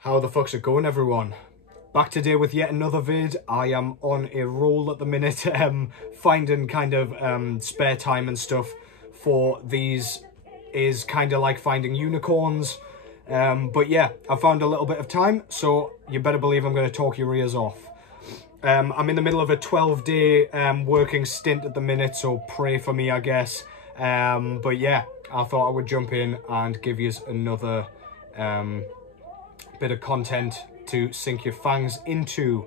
How the fuck's it going, everyone? Back today with yet another vid. I am on a roll at the minute, finding kind of spare time and stuff for these is kind of like finding unicorns. But yeah, I found a little bit of time, so you better believe I'm going to talk your ears off. I'm in the middle of a 12-day working stint at the minute, so pray for me, I guess. But yeah, I thought I would jump in and give you another bit of content to sink your fangs into.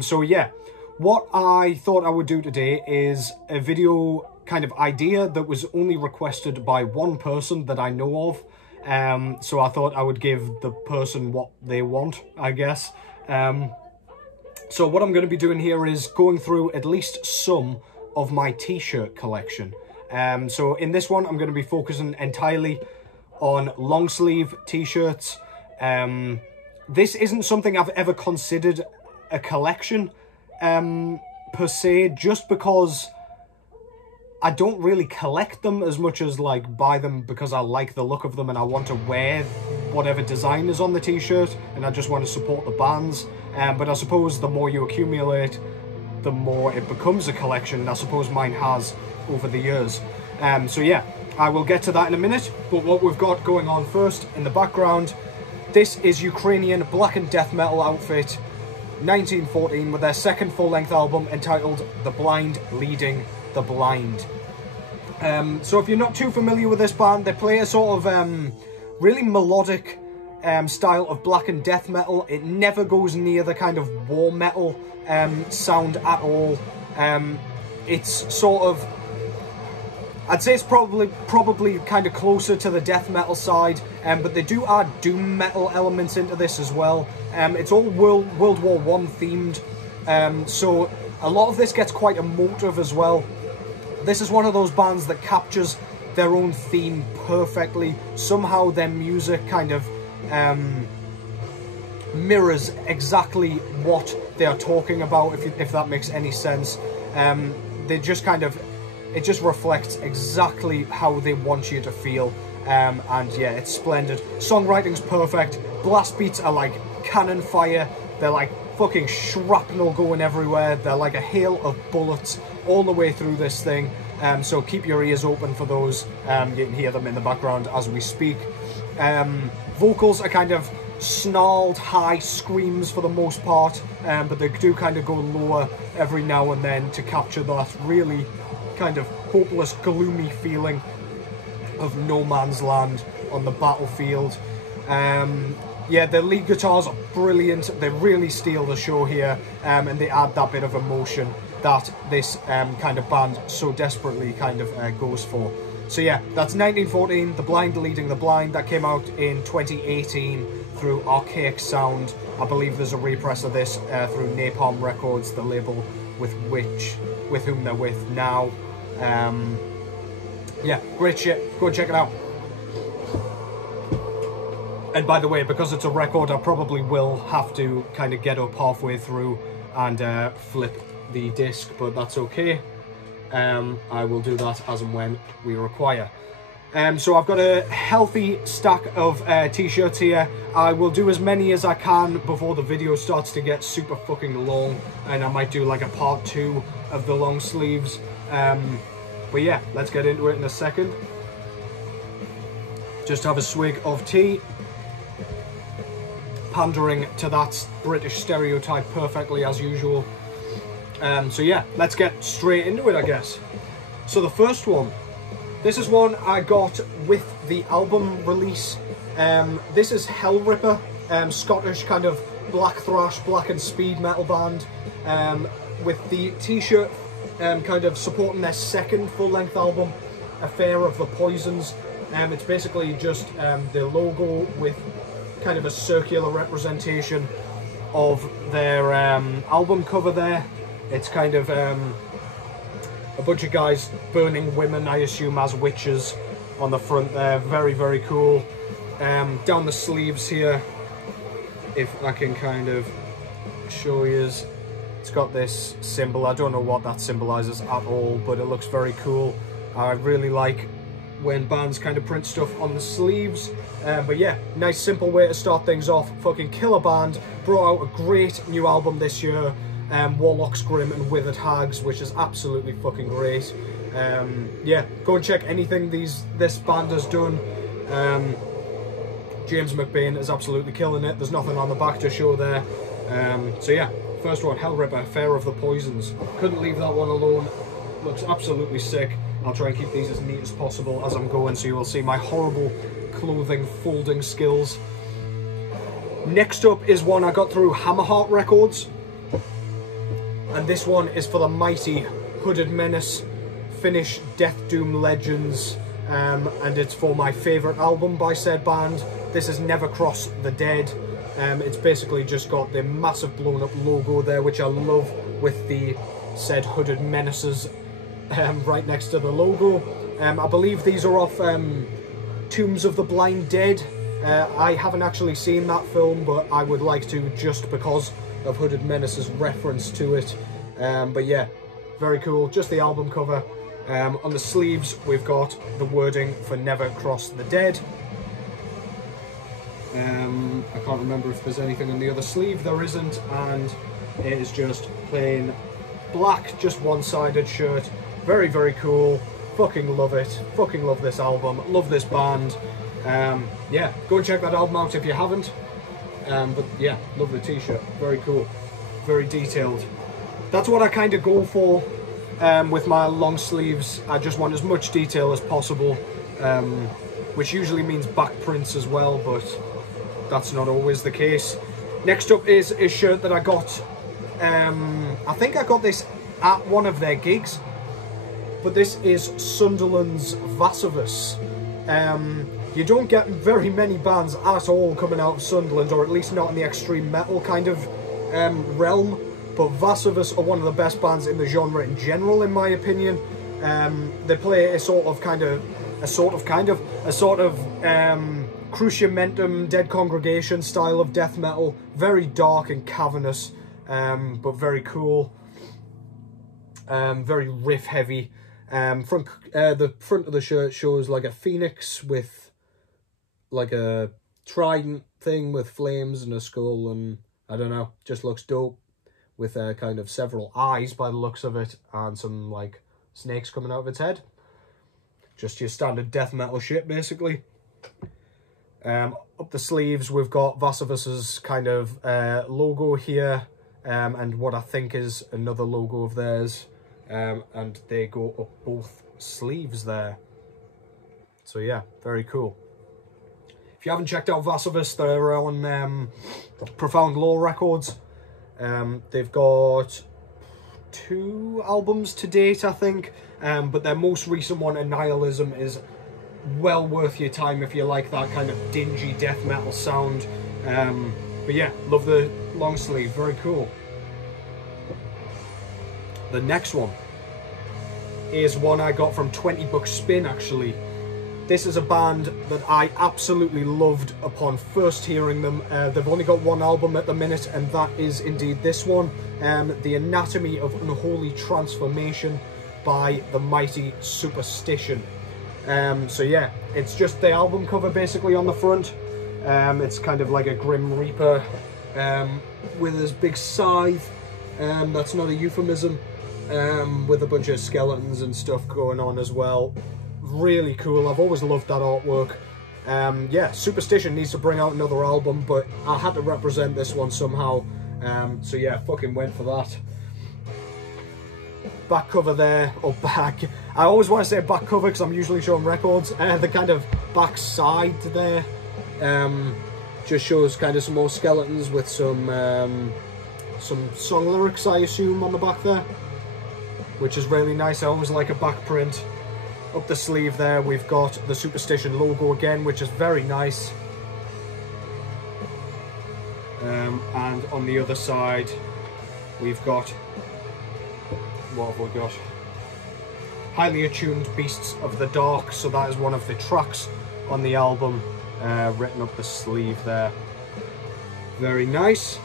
So yeah, what I thought I would do today is a video kind of idea that was only requested by one person that I know of. So I thought I would give the person what they want, I guess. So what I'm going to be doing here is going through at least some of my t-shirt collection. So in this one, I'm going to be focusing entirely on long sleeve t-shirts. This isn't something I've ever considered a collection, per se, just because I don't really collect them as much as like buy them because I like the look of them and I want to wear whatever design is on the t-shirt and I just want to support the bands. But I suppose the more you accumulate, the more it becomes a collection, and I suppose mine has over the years. So yeah, I will get to that in a minute, but what we've got going on first in the background, this is Ukrainian black and death metal outfit 1914 with their second full-length album entitled The Blind Leading the Blind. So if you're not too familiar with this band, they play a sort of really melodic style of black and death metal. It never goes near the kind of war metal sound at all. It's sort of, I'd say it's probably kind of closer to the death metal side, but they do add doom metal elements into this as well. It's all World War I themed, so a lot of this gets quite emotive as well. This is one of those bands that captures their own theme perfectly. Somehow their music kind of mirrors exactly what they are talking about, if that makes any sense. They just kind of, it just reflects exactly how they want you to feel, and yeah, it's splendid. Songwriting's perfect. Blast beats are like cannon fire. They're like fucking shrapnel going everywhere. They're like a hail of bullets all the way through this thing. So keep your ears open for those. You can hear them in the background as we speak. Vocals are kind of snarled high screams for the most part, but they do kind of go lower every now and then to capture that really kind of hopeless, gloomy feeling of no man's land on the battlefield. Yeah, the lead guitars are brilliant. They really steal the show here, and they add that bit of emotion that this kind of band so desperately kind of goes for. So yeah, that's 1914, The Blind Leading the Blind. That came out in 2018 through Archaic Sound. I believe there's a repress of this through Napalm Records, the label with whom they're with now. Yeah, great shit. Go and check it out. And by the way, because it's a record, I probably will have to kind of get up halfway through and flip the disc, but that's okay. I will do that as and when we require. So I've got a healthy stack of t-shirts here. I will do as many as I can before the video starts to get super fucking long, and I might do like a part 2 of the long sleeves. But yeah, let's get into it in a second. Just have a swig of tea, pandering to that British stereotype perfectly as usual. So yeah, let's get straight into it, I guess. So the first one, this is one I got with the album release. This is Hellripper, Scottish kind of black thrash, black and speed metal band, with the t-shirt kind of supporting their second full-length album, Affair of the Poisons. It's basically just the logo with kind of a circular representation of their album cover there. It's kind of a bunch of guys burning women, I assume, as witches on the front there. Very, very cool. Down the sleeves here, if I can kind of show you, it's got this symbol. I don't know what that symbolizes at all, but it looks very cool. I really like when bands kind of print stuff on the sleeves. But yeah, nice simple way to start things off. Fucking killer band. Brought out a great new album this year, Warlock's Grim and Withered Hags, which is absolutely fucking great. Yeah, go and check anything this band has done. James McBain is absolutely killing it. There's nothing on the back to show there. So yeah, first one, Hellripper, Fair of the Poisons. Couldn't leave that one alone. Looks absolutely sick. I'll try and keep these as neat as possible as I'm going, so you will see my horrible clothing folding skills. Next up is one I got through Hammerheart Records, and this one is for the mighty Hooded Menace, Finnish Death Doom Legends, and it's for my favourite album by said band. This is Never Cross the Dead. It's basically just got the massive blown up logo there, which I love, with the said Hooded Menaces right next to the logo. I believe these are off Tombs of the Blind Dead. I haven't actually seen that film, but I would like to, just because of Hooded Menace's reference to it. But yeah, very cool. Just the album cover. On the sleeves, we've got the wording for Never Cross the Dead. I can't remember if there's anything on the other sleeve. There isn't, and it is just plain black, just one-sided shirt. Very, very cool. Fucking love it. Fucking love this album. Love this band. Yeah, go and check that album out if you haven't. But yeah, love the t-shirt. Very cool. Very detailed. That's what I kind of go for with my long sleeves. I just want as much detail as possible, which usually means back prints as well, but that's not always the case. Next up is a shirt that I got. I think I got this at one of their gigs, but this is Sunderland's Vasovus. You don't get very many bands at all coming out of Sunderland, or at least not in the extreme metal kind of realm, but Vasovus are one of the best bands in the genre in general, in my opinion. They play a sort of Cruciamentum, Dead Congregation style of death metal. Very dark and cavernous, but very cool. Very riff heavy. The front of the shirt shows like a phoenix with like a trident thing with flames and a skull, and I don't know, just looks dope, with kind of several eyes by the looks of it, and some like snakes coming out of its head. Just your standard death metal shit, basically. Up the sleeves, we've got Vasovus's kind of logo here, and what I think is another logo of theirs, and they go up both sleeves there. So yeah, very cool. If you haven't checked out Vasovus, they're on Profound Law Records. They've got 2 albums to date, I think, but their most recent one, Annihilism, is well worth your time if you like that kind of dingy death metal sound. But yeah, love the long sleeve, very cool. The next one is one I got from 20 Buck Spin, actually. This is a band that I absolutely loved upon first hearing them. They've only got 1 album at the minute, and that is indeed this one, The Anatomy of Unholy Transformation by the mighty Superstition. So yeah, it's just the album cover basically on the front. It's kind of like a Grim Reaper with his big scythe. That's not a euphemism. With a bunch of skeletons and stuff going on as well. Really cool. I've always loved that artwork. Yeah, Superstition needs to bring out another album, but I had to represent this one somehow. So yeah, fucking went for that. Back cover there, or back. I always want to say back cover because I'm usually showing records. The kind of back side there just shows kind of some more skeletons with some song lyrics, I assume, on the back there, which is really nice. I always like a back print. Up the sleeve there, we've got the Superstition logo again, which is very nice. And on the other side, we've got, what have we got? Highly Attuned Beasts of the Dark. So that is one of the tracks on the album, written up the sleeve there. Very nice.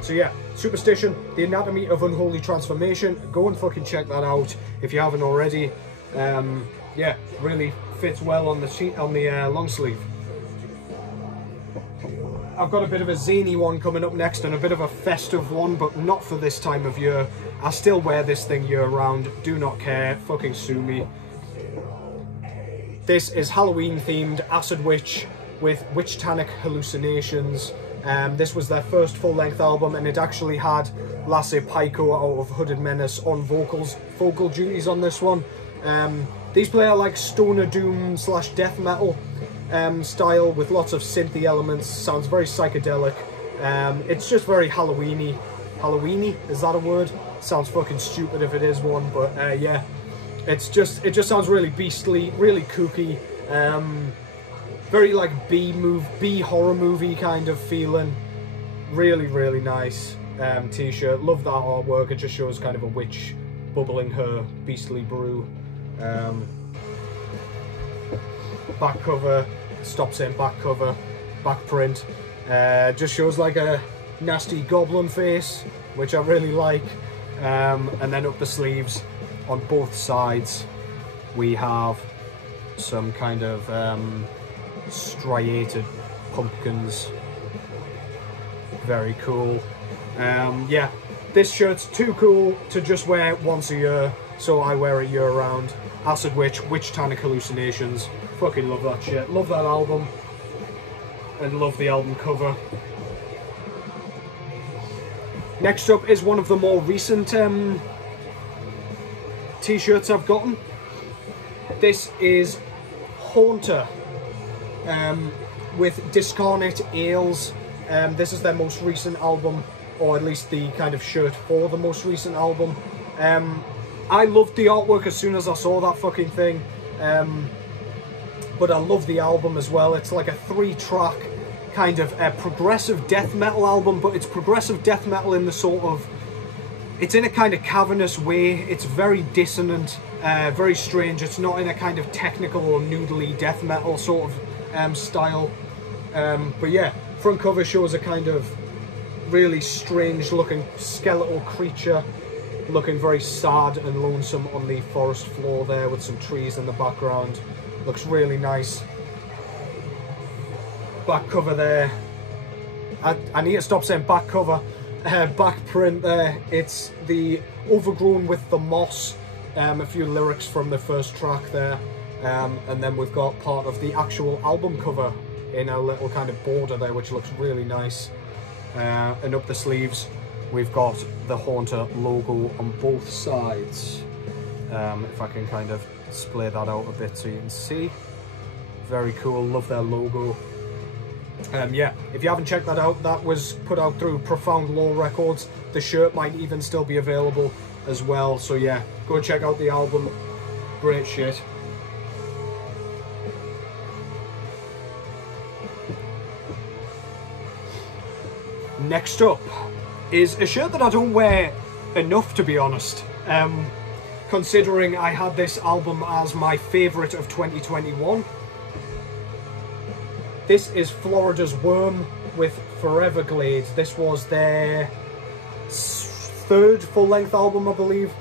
So yeah, Superstition, The Anatomy of Unholy Transformation. Go and fucking check that out if you haven't already. Yeah, really fits well on the sheet, on the long sleeve. I've got a bit of a zany one coming up next and a bit of a festive one, but not for this time of year. I still wear this thing year round, do not care, fucking sue me. This is Halloween themed Acid Witch with Witch Tannic Hallucinations. This was their first full-length album, and it actually had Lasse Pico out of Hooded Menace on vocal duties on this one. These play like stoner doom / death metal style with lots of synthy elements. Sounds very psychedelic. It's just very Halloweeny. Halloweeny, is that a word? Sounds fucking stupid if it is one, but yeah, it just sounds really beastly, really kooky. Very like B horror movie kind of feeling. Really, really nice t-shirt. Love that artwork. It just shows kind of a witch bubbling her beastly brew. Back cover, stop saying back cover, back print. Just shows like a nasty goblin face, which I really like. And then up the sleeves on both sides we have some kind of striated pumpkins. Very cool. Yeah, this shirt's too cool to just wear once a year, so I wear it year round. Acid Witch, Witch Tannic Hallucinations. Fucking love that shit. Love that album. And love the album cover. Next up is one of the more recent t-shirts I've gotten. This is Haunter with Discarnate Ales. This is their most recent album, or at least the kind of shirt for the most recent album. I loved the artwork as soon as I saw that fucking thing, but I love the album as well. It's like a 3-track kind of progressive death metal album, but it's progressive death metal in the sort of, it's in a kind of cavernous way. It's very dissonant, very strange. It's not in a kind of technical or noodly death metal sort of style. But yeah, front cover shows a kind of really strange looking skeletal creature looking very sad and lonesome on the forest floor there with some trees in the background. Looks really nice. Back cover there. I need to stop saying back cover. Back print there. It's the Overgrown with the Moss. A few lyrics from the first track there. And then we've got part of the actual album cover in a little kind of border there, which looks really nice. And up the sleeves we've got the Haunter logo on both sides. If I can kind of display that out a bit so you can see. Very cool, love their logo. Yeah, if you haven't checked that out, that was put out through Profound Law Records. The shirt might even still be available as well, so yeah, go check out the album. Great shit. Next up is a shirt that I don't wear enough, to be honest, considering I had this album as my favourite of 2021. This is Florida's Worm with Foreverglade. This was their 3rd full-length album, I believe.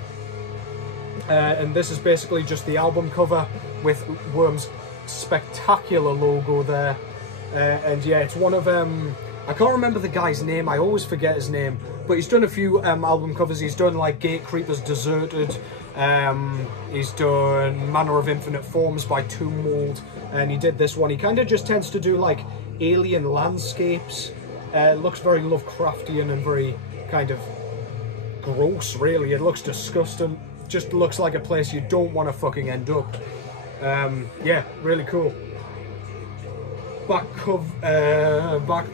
And this is basically just the album cover with Worm's spectacular logo there. And yeah, it's one of I can't remember the guy's name, I always forget his name, but he's done a few album covers. He's done like Gatecreepers Deserted, he's done Manor of Infinite Forms by Tomb Mold, and he did this one. He kind of just tends to do like alien landscapes. It looks very Lovecraftian and very kind of gross, really. It looks disgusting, just looks like a place you don't want to fucking end up. Yeah, really cool. Back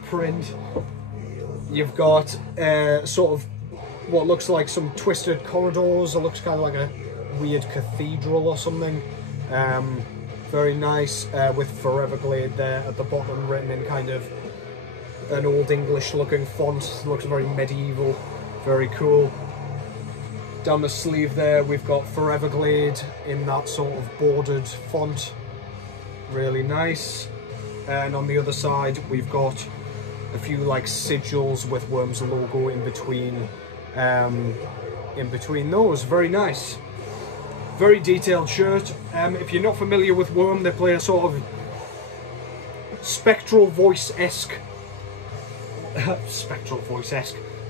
print, you've got sort of what looks like some twisted corridors. It looks kind of like a weird cathedral or something. Very nice, with Foreverglade there at the bottom, written in kind of an old English looking font. It looks very medieval, very cool. Down the sleeve there we've got Foreverglade in that sort of bordered font, really nice. And on the other side we've got a few like sigils with Worm's logo in between those. Very nice. Very detailed shirt. If you're not familiar with Worm, they play a sort of spectral voice-esque,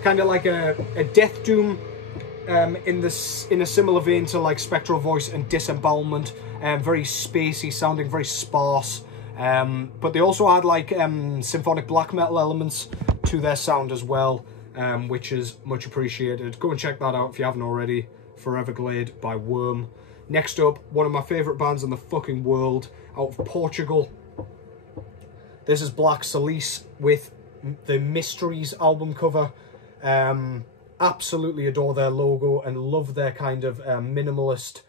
kind of like a Death Doom, in a similar vein to like Spectral Voice and Disembowelment. Very spacey sounding, very sparse. But they also had like symphonic black metal elements to their sound as well, which is much appreciated. Go and check that out if you haven't already. Foreverglade by Worm. Next up, one of my favourite bands in the fucking world, out of Portugal. This is Black Solis with the Mysteries album cover. Absolutely adore their logo and love their kind of minimalist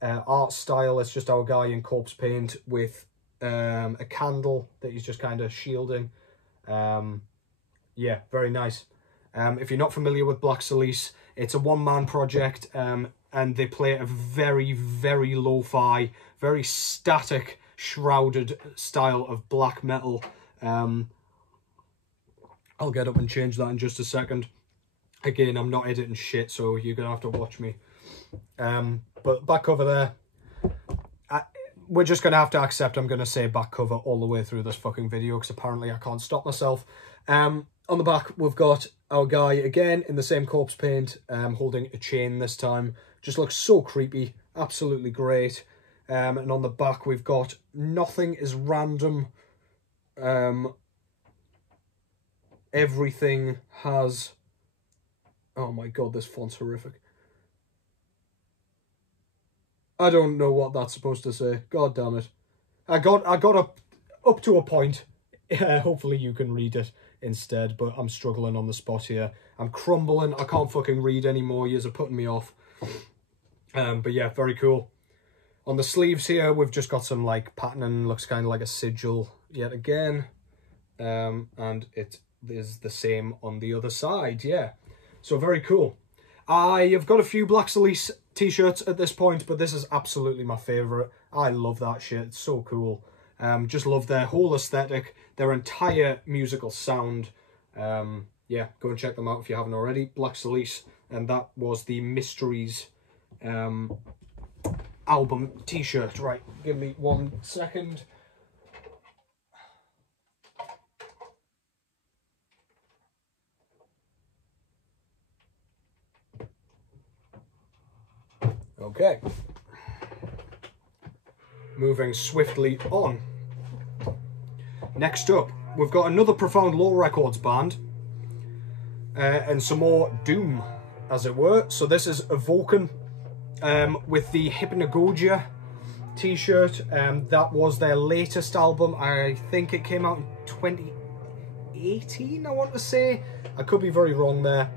art style. It's just our guy in corpse paint with a candle that he's just kind of shielding. Yeah, very nice. If you're not familiar with Black Solis, it's a one-man project, and they play a very, very lo-fi, very static, shrouded style of black metal. I'll get up and change that in just a second. Again, I'm not editing shit, so you're going to have to watch me. But back cover there. We're just going to have to accept I'm going to say back cover all the way through this fucking video, because apparently I can't stop myself. On the back, we've got our guy, again, in the same corpse paint, holding a chain this time. Just looks so creepy. Absolutely great. And on the back, we've got nothing is random. Everything has... Oh my god, this font's horrific. I don't know what that's supposed to say. God damn it. I got up to a point. Hopefully you can read it instead, but I'm struggling on the spot here. I'm crumbling. I can't fucking read anymore. Yous are putting me off. But yeah, very cool. On the sleeves here, we've just got some like patterning. Looks kind of like a sigil yet again. And it is the same on the other side. Yeah. So very cool. I have got a few Black Solis t-shirts at this point, but this is absolutely my favourite. I love that shit. It's so cool. Just love their whole aesthetic, their entire musical sound. Yeah, go and check them out if you haven't already. Black Solis, and that was the Mysteries album t-shirt. Right, give me 1 second. Okay. Moving swiftly on. Next up, we've got another Profound Law Records band. And some more Doom, as it were. So this is a Vulcan with the Hypnagogia t-shirt. That was their latest album. I think it came out in 2018, I want to say. I could be very wrong there.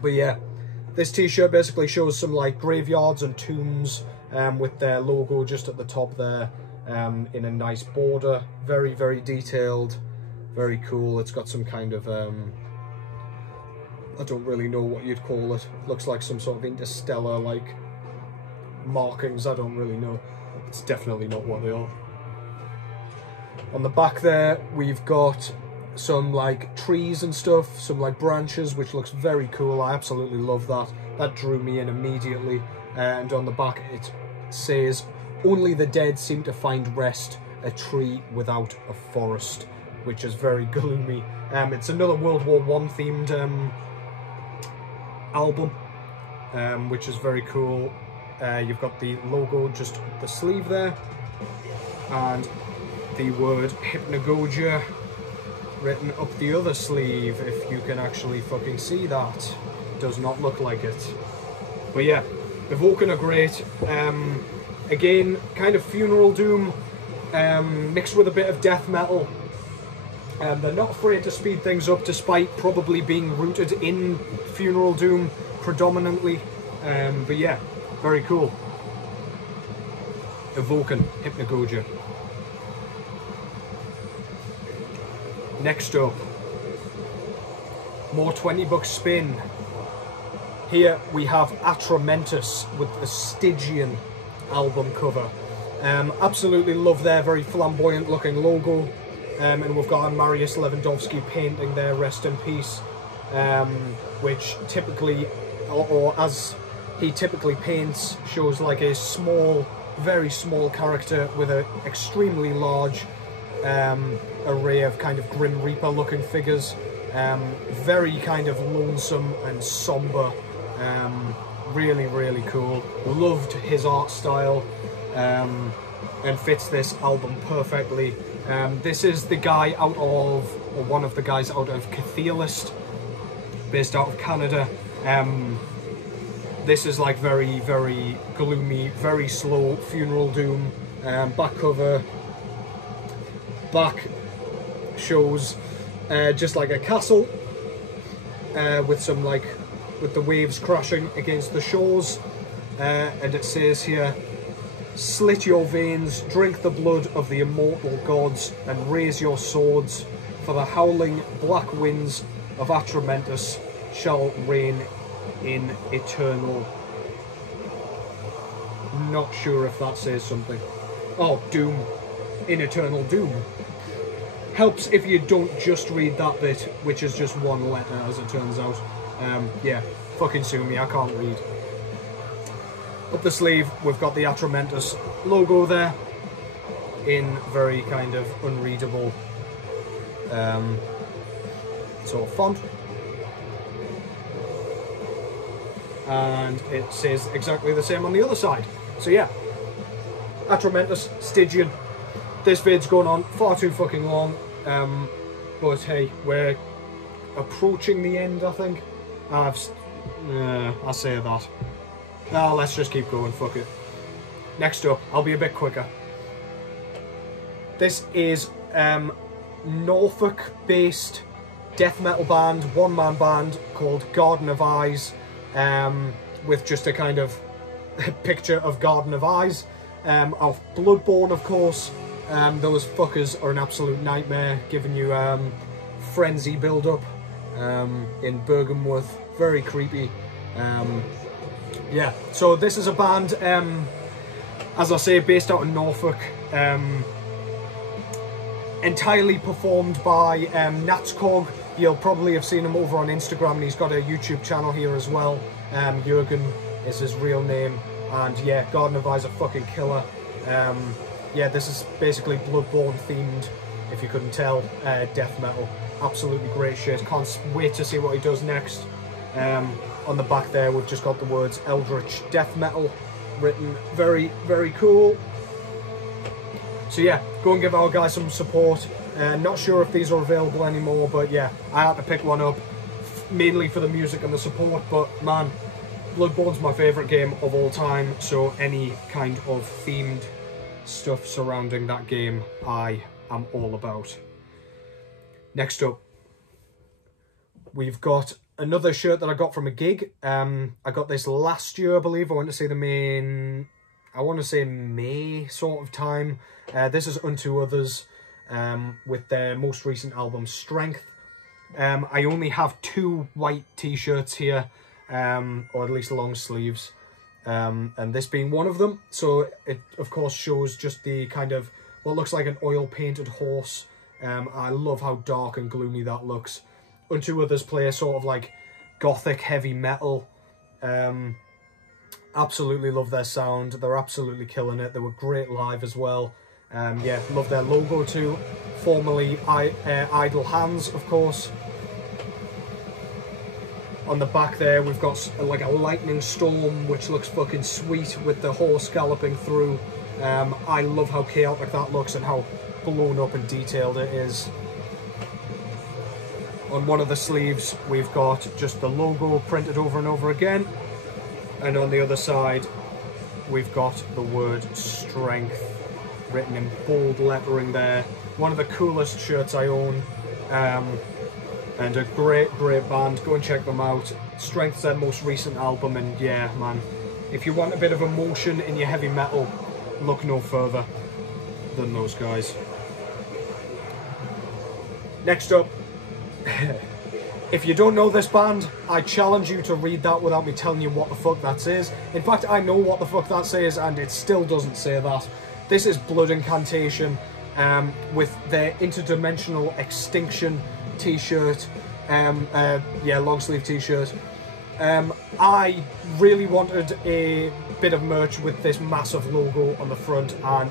But yeah, this t-shirt basically shows some like graveyards and tombs with their logo just at the top there in a nice border. Very, very detailed. Very cool. It's got some kind of... I don't really know what you'd call it. Looks like some sort of interstellar, like, markings. I don't really know. It's definitely not what they are. On the back there, we've got some, like, trees and stuff. Some, like, branches, which looks very cool. I absolutely love that. That drew me in immediately. And on the back, it says, "Only the dead seem to find rest, a tree without a forest," which is very gloomy. It's another World War I themed album, which is very cool. You've got the logo just up the sleeve there, and the word Hypnagogia written up the other sleeve, if you can actually fucking see that. Does not look like it. But yeah, the Vulcan are great. Again, kind of funeral doom, mixed with a bit of death metal. They're not afraid to speed things up, despite probably being rooted in funeral doom predominantly. But yeah, very cool. A Vulcan, Hypnagogia. Next up, more 20-buck spin. Here we have Atromentus with the Stygian album cover. Absolutely love their very flamboyant looking logo. And we've got a Mariusz Lewandowski painting there, rest in peace, which typically, or as he typically paints shows like a small, very small character with an extremely large array of kind of Grim Reaper looking figures. Very kind of lonesome and somber. Really, really cool. Loved his art style, and fits this album perfectly. This is the guy out of, or one of the guys out of Cathedalist, based out of Canada. This is like very, very gloomy, very slow funeral doom. Back cover, back shows just like a castle with some like, with the waves crashing against the shores, and it says here, "Slit your veins, drink the blood of the immortal gods, and raise your swords, for the howling black winds of Atromentus shall reign in eternal." Not sure if that says something. Oh, doom. In eternal doom. Helps if you don't just read that bit, which is just one letter, as it turns out. Yeah, fucking sue me, I can't read. Up the sleeve, we've got the Atromentus logo there, in very kind of unreadable sort of font. And it says exactly the same on the other side. So yeah, Atromentus, Stygian. This vid's going on far too fucking long, but hey, we're approaching the end, I think. I say that. Let's just keep going, fuck it. Next up, I'll be a bit quicker. This is Norfolk-based death metal band, one-man band called Garden of Eyes, with just a kind of picture of Garden of Eyes. Of Bloodborne, of course. Those fuckers are an absolute nightmare, giving you frenzy build-up in Bergenworth. Very creepy. Yeah, so this is a band, as I say, based out in Norfolk. Entirely performed by Natscog. You'll probably have seen him over on Instagram, and he's got a YouTube channel here as well. Jürgen is his real name. And yeah, Garden of Eyes are fucking killer. Yeah, this is basically Bloodborne themed, if you couldn't tell, death metal. Absolutely great shit. Can't wait to see what he does next. On the back there, we've just got the words Eldritch Death Metal written. Very, very cool. So yeah, go and give our guy some support. Not sure if these are available anymore, but yeah, I had to pick one up, mainly for the music and the support, but man, Bloodborne's my favourite game of all time, so any kind of themed stuff surrounding that game, I am all about. Next up, we've got another shirt that I got from a gig. I got this last year, I believe. I want to say May sort of time. This is Unto Others, with their most recent album, Strength. I only have 2 white t-shirts here, or at least long sleeves, and this being one of them. So it, of course, shows just the kind of, what looks like an oil-painted horse. I love how dark and gloomy that looks. Unto Others play a sort of like gothic heavy metal. Absolutely love their sound. They're absolutely killing it. They were great live as well. Yeah, love their logo too. Formerly Idle Hands, of course. On the back there, we've got like a lightning storm, which looks fucking sweet with the horse galloping through. I love how chaotic that looks and how blown up and detailed it is. On one of the sleeves, we've got just the logo printed over and over again. And on the other side, we've got the word Strength written in bold lettering there. One of the coolest shirts I own. And a great, great band. Go and check them out. Strength's their most recent album, and yeah, man, if you want a bit of emotion in your heavy metal, look no further than those guys. Next up, if you don't know this band, I challenge you to read that without me telling you what the fuck that says. In fact, I know what the fuck that says, and it still doesn't say that. This is Blood Incantation, with their Interdimensional Extinction t-shirt, yeah, long sleeve t-shirt. I really wanted a bit of merch with this massive logo on the front, and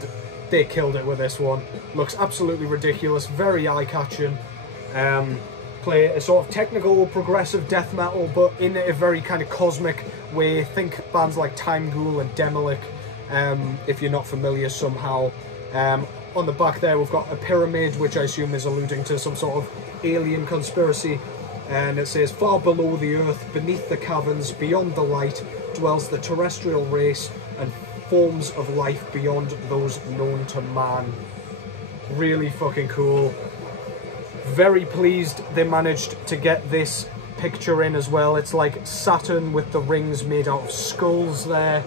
they killed it with this one. Looks absolutely ridiculous, very eye-catching. Play a sort of technical, progressive death metal, but in a very kind of cosmic way. Think bands like Time Ghoul and Demolic, if you're not familiar somehow. On the back there, we've got a pyramid, which I assume is alluding to some sort of alien conspiracy. And it says, far below the earth, beneath the caverns, beyond the light, dwells the terrestrial race and forms of life beyond those known to man. Really fucking cool. Very pleased they managed to get this picture in as well. It's like Saturn with the rings made out of skulls there.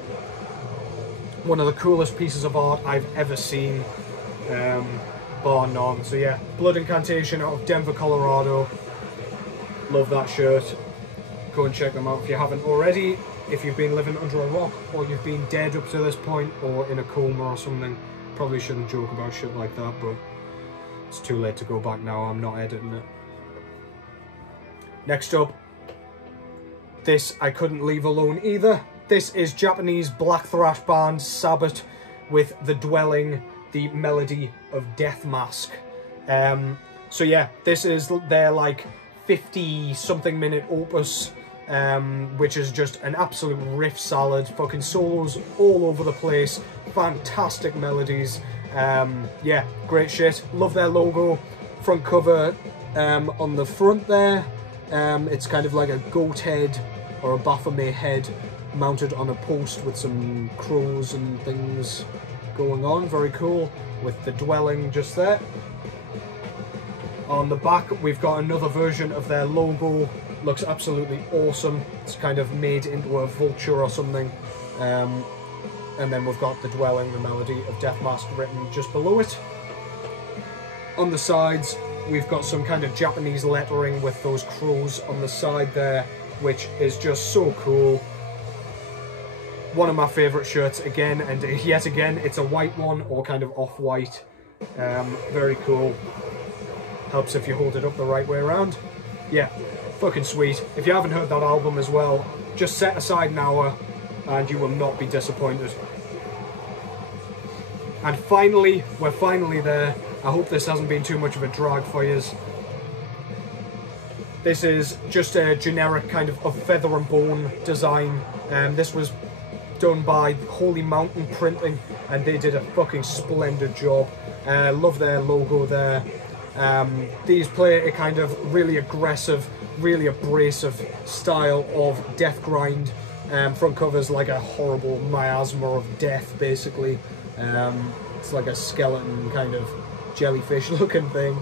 One of the coolest pieces of art I've ever seen, bar none. So yeah, Blood Incantation out of Denver, Colorado. Love that shirt. Go and check them out if you haven't already. If you've been living under a rock, or you've been dead up to this point, or in a coma or something. Probably shouldn't joke about shit like that, but it's too late to go back now. I'm not editing it. Next up, this I couldn't leave alone either. This is Japanese black thrash band Sabbath with The Dwelling, the Melody of Death Mask. So yeah, this is their like 50-something minute opus, which is just an absolute riff salad. Fucking solos all over the place, fantastic melodies. Yeah, great shit. Love their logo. Front cover, on the front there, it's kind of like a goat head or a Baphomet head mounted on a post with some crows and things going on. Very cool, with The Dwelling just there. On the back, we've got another version of their logo. Looks absolutely awesome. It's kind of made into a vulture or something. And then we've got The Dwelling, the Melody of Death Mask written just below it. On the sides, we've got some kind of Japanese lettering with those crows on the side there, which is just so cool. One of my favourite shirts again, and yet again, it's a white one, or kind of off-white. Very cool. Helps if you hold it up the right way around. Yeah, fucking sweet. If you haven't heard that album as well, just set aside an hour and you will not be disappointed. And finally, we're finally there. I hope this hasn't been too much of a drag for you. This is just a generic kind of feather and bone design. This was done by Holy Mountain Printing, and they did a fucking splendid job. Love their logo there. These play a kind of really aggressive, really abrasive style of death grind. Front cover's like a horrible miasma of death, basically. It's like a skeleton kind of jellyfish looking thing.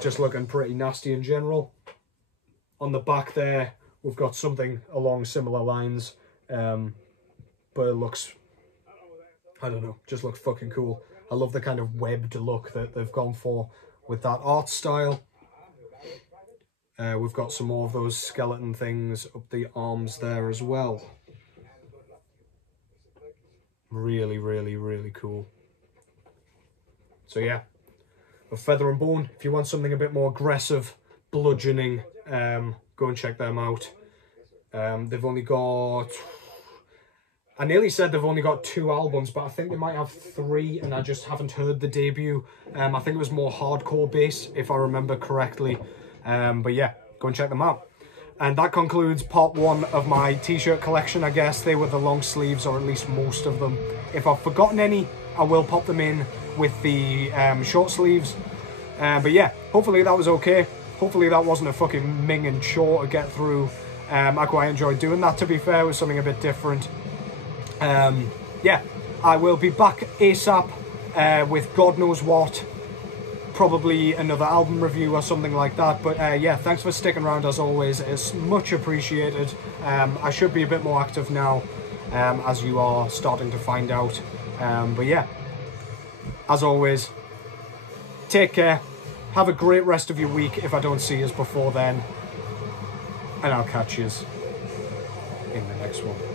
Just looking pretty nasty in general. On the back there, we've got something along similar lines. But it looks, I don't know, just looks fucking cool. I love the kind of webbed look that they've gone for with that art style. We've got some more of those skeleton things up the arms there as well. Really, really, really cool. So yeah, a Feather and Bone. If you want something a bit more aggressive, bludgeoning, go and check them out. They've only got... I nearly said they've only got 2 albums, but I think they might have 3, and I just haven't heard the debut. I think it was more hardcore bass, if I remember correctly. But yeah, go and check them out. And that concludes part 1 of my t-shirt collection, I guess. They were the long sleeves, or at least most of them. If I've forgotten any, I will pop them in with the short sleeves. But yeah, hopefully that was okay. Hopefully that wasn't a fucking minging chore to get through. I quite enjoyed doing that, to be fair. It was something a bit different. Yeah, I will be back ASAP with God knows what, probably another album review or something like that. But yeah, thanks for sticking around as always. It's much appreciated. I should be a bit more active now, as you are starting to find out. But yeah, as always, take care. Have a great rest of your week if I don't see you before then. And I'll catch you in the next one.